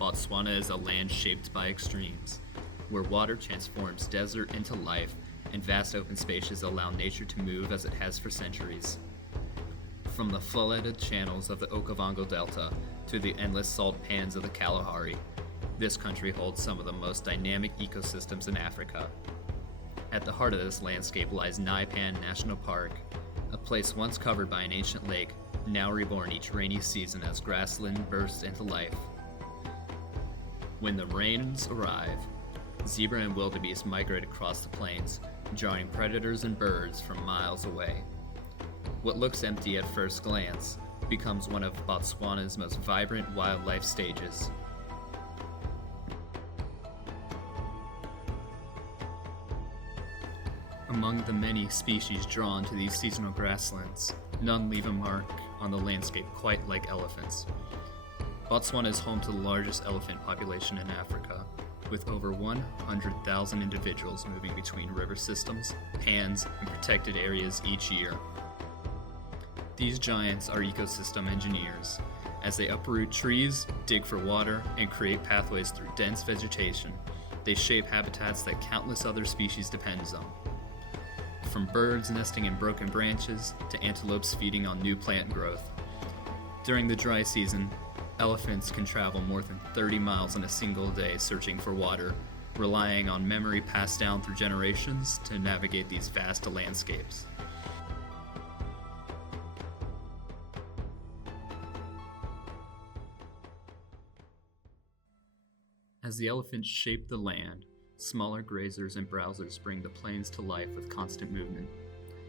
Botswana is a land shaped by extremes, where water transforms desert into life and vast open spaces allow nature to move as it has for centuries. From the flooded channels of the Okavango Delta to the endless salt pans of the Kalahari, this country holds some of the most dynamic ecosystems in Africa. At the heart of this landscape lies Nxai Pan National Park, a place once covered by an ancient lake, now reborn each rainy season as grassland bursts into life. When the rains arrive, zebra and wildebeest migrate across the plains, drawing predators and birds from miles away. What looks empty at first glance becomes one of Botswana's most vibrant wildlife stages. Among the many species drawn to these seasonal grasslands, none leave a mark on the landscape quite like elephants. Botswana is home to the largest elephant population in Africa, with over 100,000 individuals moving between river systems, pans, and protected areas each year. These giants are ecosystem engineers, as they uproot trees, dig for water, and create pathways through dense vegetation. They shape habitats that countless other species depend on. From birds nesting in broken branches to antelopes feeding on new plant growth. During the dry season, elephants can travel more than 30 miles in a single day searching for water, relying on memory passed down through generations to navigate these vast landscapes. As the elephants shape the land, smaller grazers and browsers bring the plains to life with constant movement.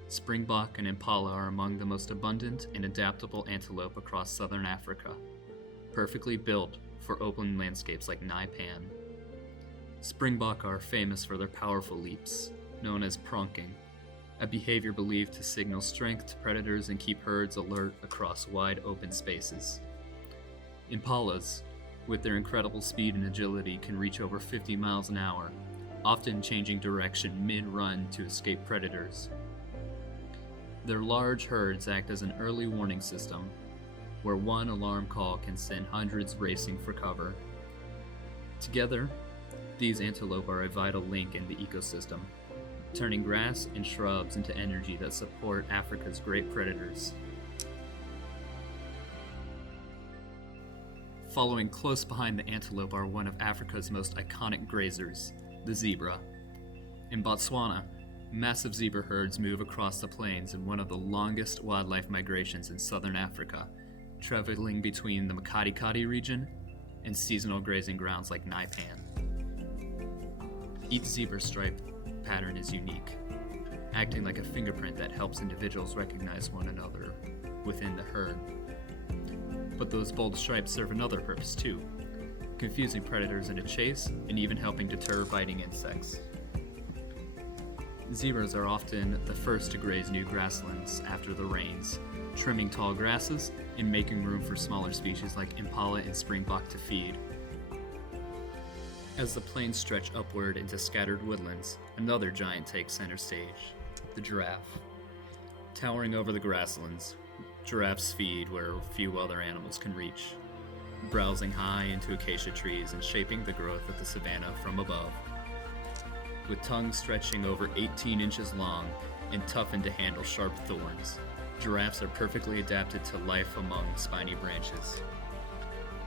Springbok and impala are among the most abundant and adaptable antelope across southern Africa, perfectly built for open landscapes like Nxai Pan. Springbok are famous for their powerful leaps, known as pronking, a behavior believed to signal strength to predators and keep herds alert across wide open spaces. Impalas, with their incredible speed and agility, can reach over 50 miles an hour, often changing direction mid-run to escape predators. Their large herds act as an early warning system, where one alarm call can send hundreds racing for cover. Together, these antelope are a vital link in the ecosystem, turning grass and shrubs into energy that support Africa's great predators. Following close behind the antelope are one of Africa's most iconic grazers, the zebra. In Botswana, massive zebra herds move across the plains in one of the longest wildlife migrations in southern Africa, traveling between the Makati region and seasonal grazing grounds like Nxai Pan. Each zebra stripe pattern is unique, acting like a fingerprint that helps individuals recognize one another within the herd. But those bold stripes serve another purpose too, confusing predators in a chase and even helping deter biting insects. Zebras are often the first to graze new grasslands after the rains, trimming tall grasses and making room for smaller species like impala and springbok to feed. As the plains stretch upward into scattered woodlands, another giant takes center stage, the giraffe. Towering over the grasslands, giraffes feed where few other animals can reach, browsing high into acacia trees and shaping the growth of the savanna from above. With tongues stretching over 18 inches long and toughened to handle sharp thorns, giraffes are perfectly adapted to life among spiny branches.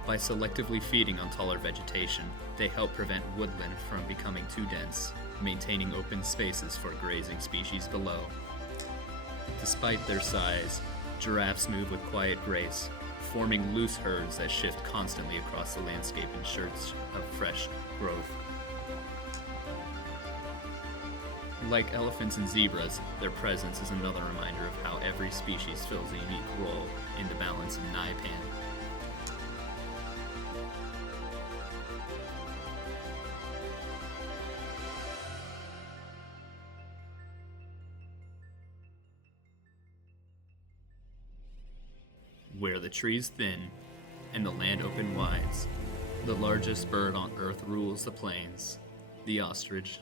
By selectively feeding on taller vegetation, they help prevent woodland from becoming too dense, maintaining open spaces for grazing species below. Despite their size, giraffes move with quiet grace, forming loose herds that shift constantly across the landscape in search of fresh growth. Like elephants and zebras, their presence is another reminder of how every species fills a unique role in the balance of Nxai Pan. Where the trees thin and the land open wides, the largest bird on earth rules the plains, the ostrich.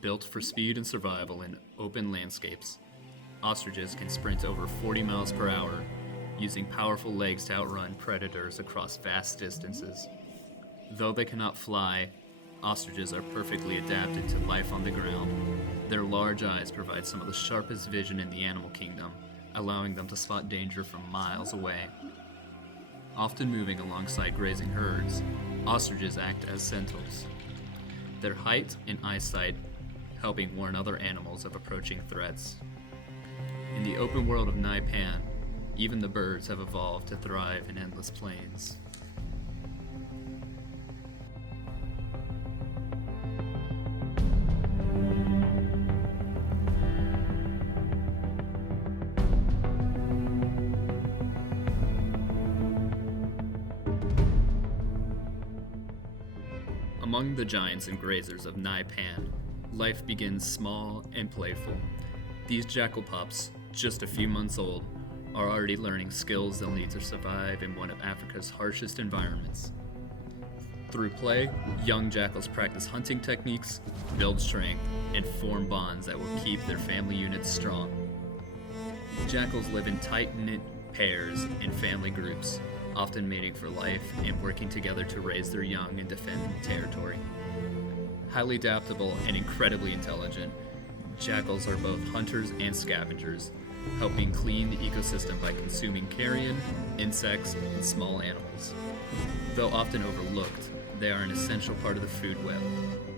Built for speed and survival in open landscapes, ostriches can sprint over 40 miles per hour, using powerful legs to outrun predators across vast distances. Though they cannot fly, ostriches are perfectly adapted to life on the ground. Their large eyes provide some of the sharpest vision in the animal kingdom, allowing them to spot danger from miles away. Often moving alongside grazing herds, ostriches act as sentinels. Their height and eyesight helping warn other animals of approaching threats. In the open world of Nxai Pan, even the birds have evolved to thrive in endless plains. Among the giants and grazers of Nxai Pan, life begins small and playful. These jackal pups, just a few months old, are already learning skills they'll need to survive in one of Africa's harshest environments. Through play, young jackals practice hunting techniques, build strength, and form bonds that will keep their family units strong. Jackals live in tight-knit pairs and family groups, often mating for life and working together to raise their young and defend territory. Highly adaptable and incredibly intelligent, jackals are both hunters and scavengers, helping clean the ecosystem by consuming carrion, insects, and small animals. Though often overlooked, they are an essential part of the food web,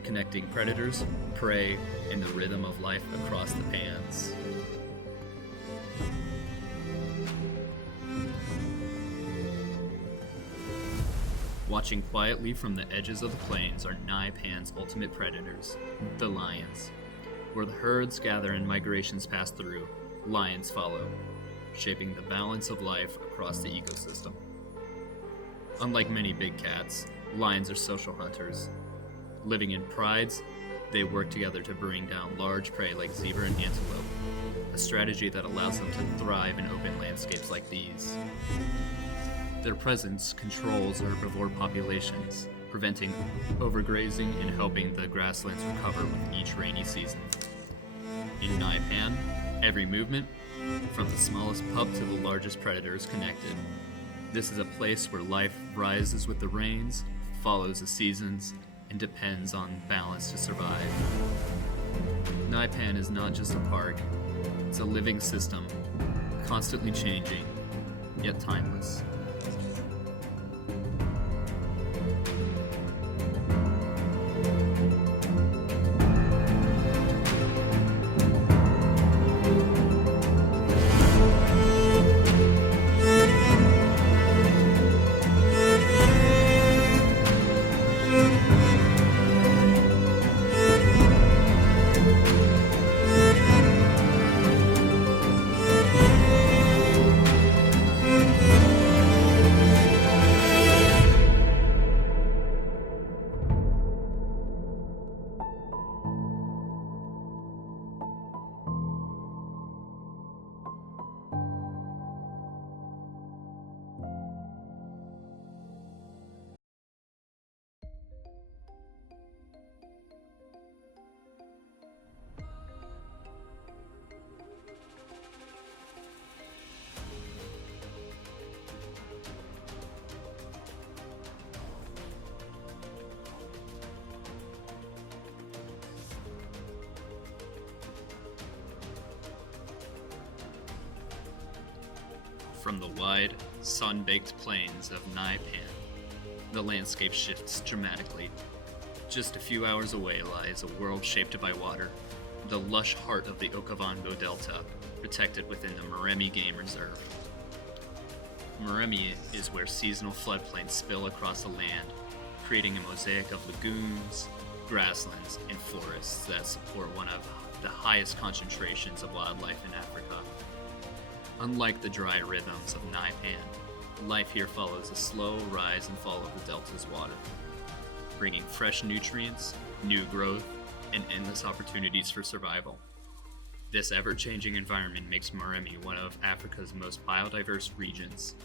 connecting predators, prey, and the rhythm of life across the pans. Watching quietly from the edges of the plains are Nxai Pan's ultimate predators, the lions. Where the herds gather and migrations pass through, lions follow, shaping the balance of life across the ecosystem. Unlike many big cats, lions are social hunters. Living in prides, they work together to bring down large prey like zebra and antelope, a strategy that allows them to thrive in open landscapes like these. Their presence controls herbivore populations, preventing overgrazing and helping the grasslands recover with each rainy season. In Nxai Pan, every movement, from the smallest pup to the largest predator, is connected. This is a place where life rises with the rains, follows the seasons, and depends on balance to survive. Nxai Pan is not just a park, it's a living system, constantly changing, yet timeless. From the wide, sun-baked plains of Nxai Pan, the landscape shifts dramatically. Just a few hours away lies a world shaped by water, the lush heart of the Okavango Delta, protected within the Moremi Game Reserve. Moremi is where seasonal floodplains spill across the land, creating a mosaic of lagoons, grasslands, and forests that support one of the highest concentrations of wildlife in Africa. Unlike the dry rhythms of Nxai Pan, life here follows a slow rise and fall of the delta's water, bringing fresh nutrients, new growth, and endless opportunities for survival. This ever-changing environment makes Moremi one of Africa's most biodiverse regions,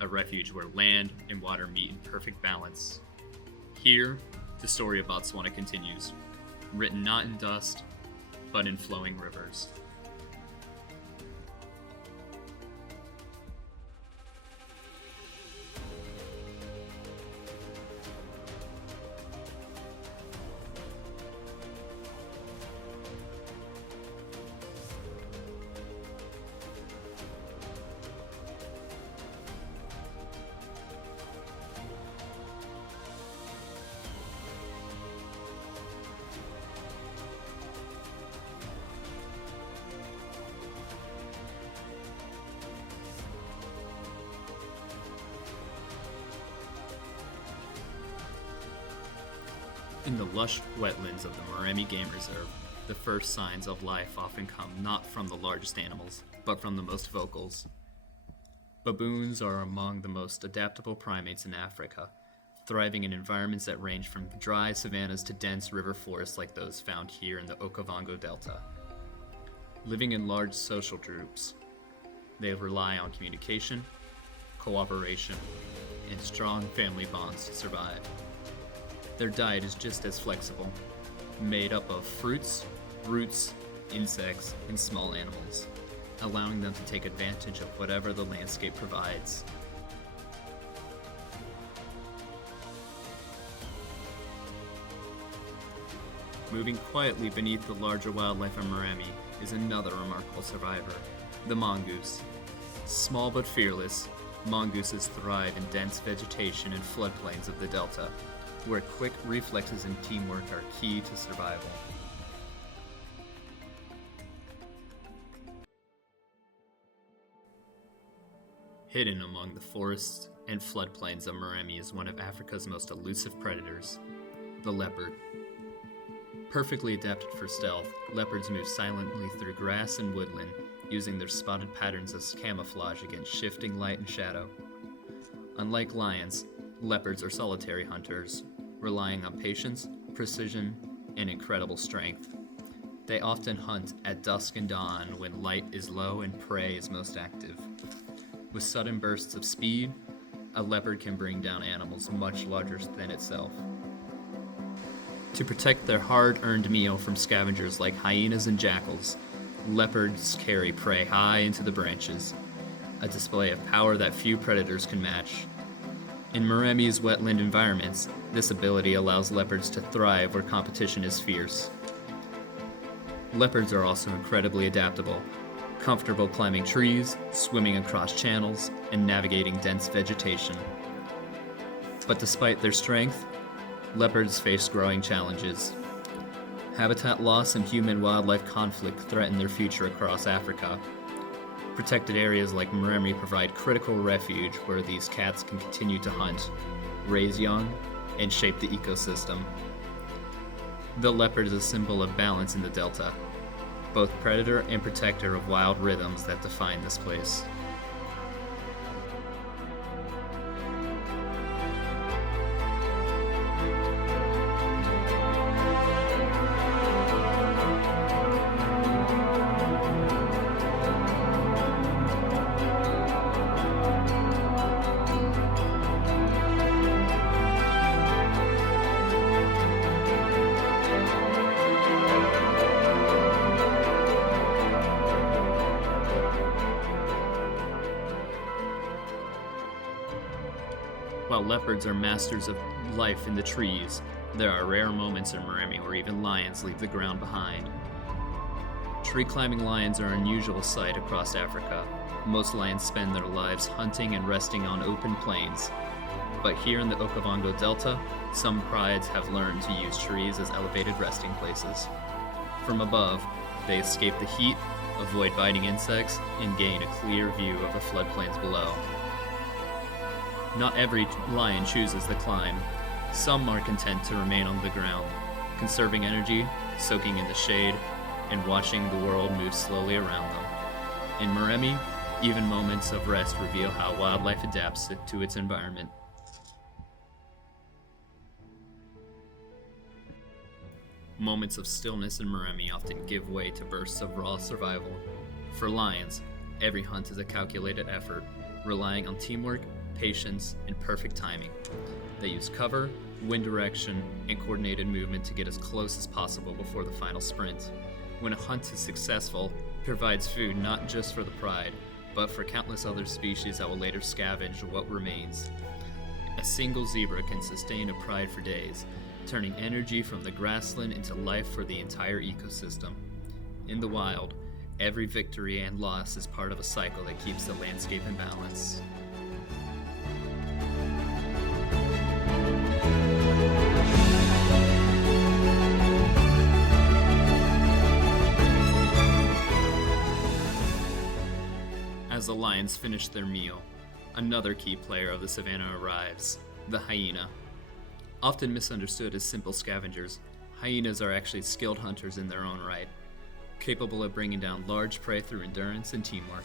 a refuge where land and water meet in perfect balance. Here, the story of Botswana continues, written not in dust, but in flowing rivers. In the lush wetlands of the Moremi Game Reserve, the first signs of life often come not from the largest animals, but from the most vocals. Baboons are among the most adaptable primates in Africa, thriving in environments that range from dry savannas to dense river forests like those found here in the Okavango Delta. Living in large social groups, they rely on communication, cooperation, and strong family bonds to survive. Their diet is just as flexible, made up of fruits, roots, insects, and small animals, allowing them to take advantage of whatever the landscape provides. Moving quietly beneath the larger wildlife of Moremi is another remarkable survivor, the mongoose. Small but fearless, mongooses thrive in dense vegetation and floodplains of the delta, where quick reflexes and teamwork are key to survival. Hidden among the forests and floodplains of Moremi is one of Africa's most elusive predators, the leopard. Perfectly adapted for stealth, leopards move silently through grass and woodland, using their spotted patterns as camouflage against shifting light and shadow. Unlike lions, leopards are solitary hunters, relying on patience, precision, and incredible strength. They often hunt at dusk and dawn when light is low and prey is most active. With sudden bursts of speed, a leopard can bring down animals much larger than itself. To protect their hard-earned meal from scavengers like hyenas and jackals, leopards carry prey high into the branches, a display of power that few predators can match. In Moremi's wetland environments, this ability allows leopards to thrive where competition is fierce. Leopards are also incredibly adaptable, comfortable climbing trees, swimming across channels, and navigating dense vegetation. But despite their strength, leopards face growing challenges. Habitat loss and human-wildlife conflict threaten their future across Africa. Protected areas like Moremi provide critical refuge where these cats can continue to hunt, raise young, and shape the ecosystem. The leopard is a symbol of balance in the delta, both predator and protector of wild rhythms that define this place. While leopards are masters of life in the trees, there are rare moments in Moremi where even lions leave the ground behind. Tree-climbing lions are an unusual sight across Africa. Most lions spend their lives hunting and resting on open plains. But here in the Okavango Delta, some prides have learned to use trees as elevated resting places. From above, they escape the heat, avoid biting insects, and gain a clear view of the floodplains below. Not every lion chooses the climb. Some are content to remain on the ground, conserving energy, soaking in the shade, and watching the world move slowly around them. In Moremi, even moments of rest reveal how wildlife adapts to its environment. Moments of stillness in Moremi often give way to bursts of raw survival. For lions, every hunt is a calculated effort, relying on teamwork, patience, and perfect timing. They use cover, wind direction, and coordinated movement to get as close as possible before the final sprint. When a hunt is successful, it provides food not just for the pride, but for countless other species that will later scavenge what remains. A single zebra can sustain a pride for days, turning energy from the grassland into life for the entire ecosystem. In the wild, every victory and loss is part of a cycle that keeps the landscape in balance. As the lions finish their meal, another key player of the savanna arrives, the hyena. Often misunderstood as simple scavengers, hyenas are actually skilled hunters in their own right, capable of bringing down large prey through endurance and teamwork.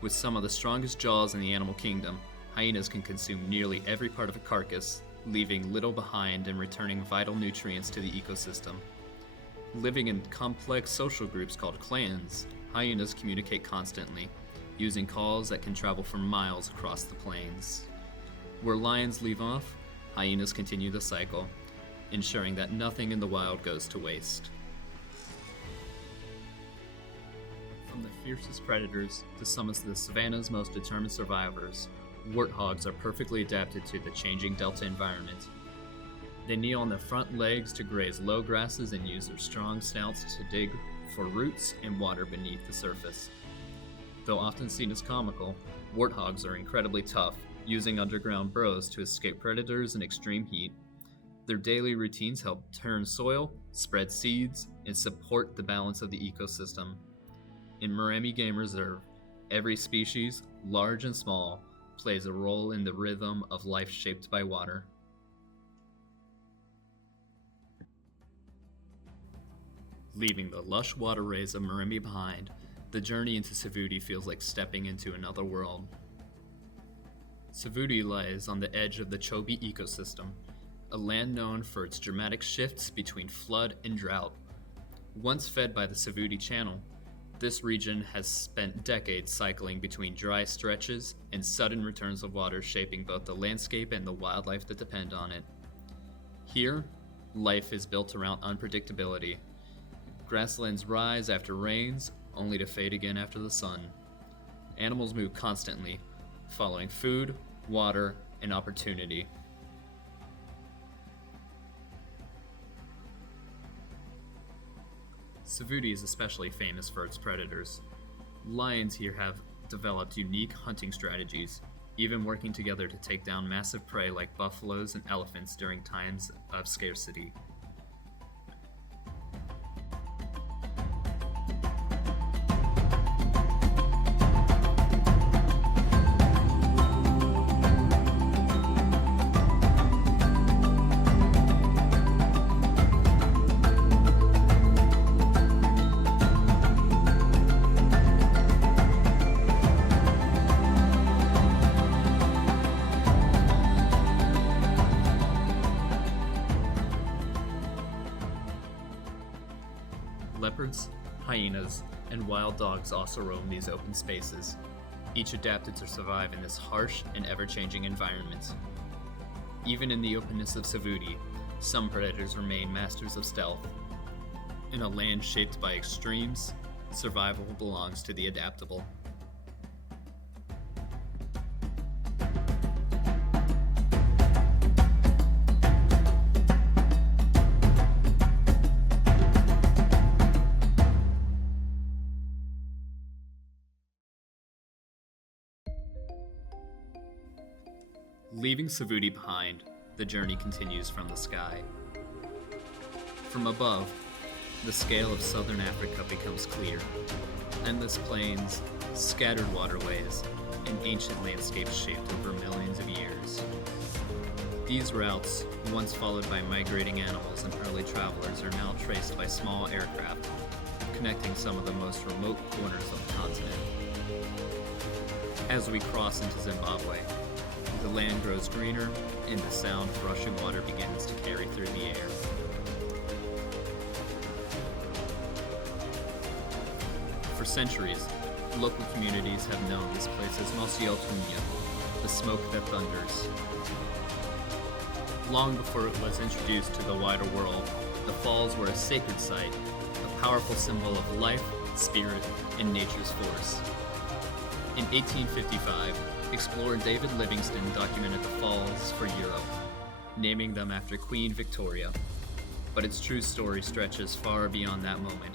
With some of the strongest jaws in the animal kingdom, hyenas can consume nearly every part of a carcass, leaving little behind and returning vital nutrients to the ecosystem. Living in complex social groups called clans, hyenas communicate constantly, using calls that can travel for miles across the plains. Where lions leave off, hyenas continue the cycle, ensuring that nothing in the wild goes to waste. From the fiercest predators to some of the savannah's most determined survivors, warthogs are perfectly adapted to the changing delta environment. They kneel on their front legs to graze low grasses and use their strong snouts to dig for roots and water beneath the surface. Though often seen as comical, warthogs are incredibly tough, using underground burrows to escape predators and extreme heat. Their daily routines help turn soil, spread seeds, and support the balance of the ecosystem. In Moremi Game Reserve, every species, large and small, plays a role in the rhythm of life shaped by water. Leaving the lush waterways of Moremi behind, the journey into Savuti feels like stepping into another world. Savuti lies on the edge of the Chobe ecosystem, a land known for its dramatic shifts between flood and drought. Once fed by the Savuti Channel, this region has spent decades cycling between dry stretches and sudden returns of water, shaping both the landscape and the wildlife that depend on it. Here, life is built around unpredictability. Grasslands rise after rains, only to fade again after the sun. Animals move constantly, following food, water, and opportunity. Savuti is especially famous for its predators. Lions here have developed unique hunting strategies, even working together to take down massive prey like buffaloes and elephants during times of scarcity. Leopards, hyenas, and wild dogs also roam these open spaces, each adapted to survive in this harsh and ever-changing environment. Even in the openness of Savuti, some predators remain masters of stealth. In a land shaped by extremes, survival belongs to the adaptable. Leaving Savuti behind, the journey continues from the sky. From above, the scale of southern Africa becomes clear. Endless plains, scattered waterways, and ancient landscapes shaped over millions of years. These routes, once followed by migrating animals and early travelers, are now traced by small aircraft, connecting some of the most remote corners of the continent. As we cross into Zimbabwe, the land grows greener, and the sound of rushing water begins to carry through the air. For centuries, local communities have known this place as Mosi-oa-Tunya, the smoke that thunders. Long before it was introduced to the wider world, the falls were a sacred site, a powerful symbol of life, spirit, and nature's force. In 1855, explorer David Livingstone documented the falls for Europe, naming them after Queen Victoria. But its true story stretches far beyond that moment,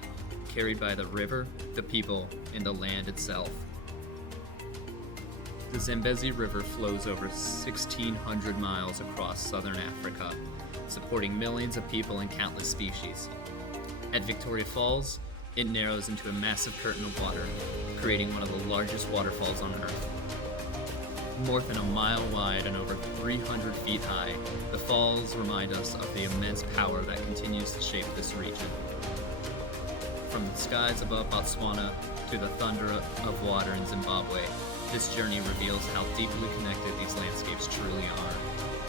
carried by the river, the people, and the land itself. The Zambezi River flows over 1,600 miles across southern Africa, supporting millions of people and countless species. At Victoria Falls, it narrows into a massive curtain of water, creating one of the largest waterfalls on Earth. More than a mile wide and over 300 feet high, the falls remind us of the immense power that continues to shape this region. From the skies above Botswana to the thunder of water in Zimbabwe, this journey reveals how deeply connected these landscapes truly are.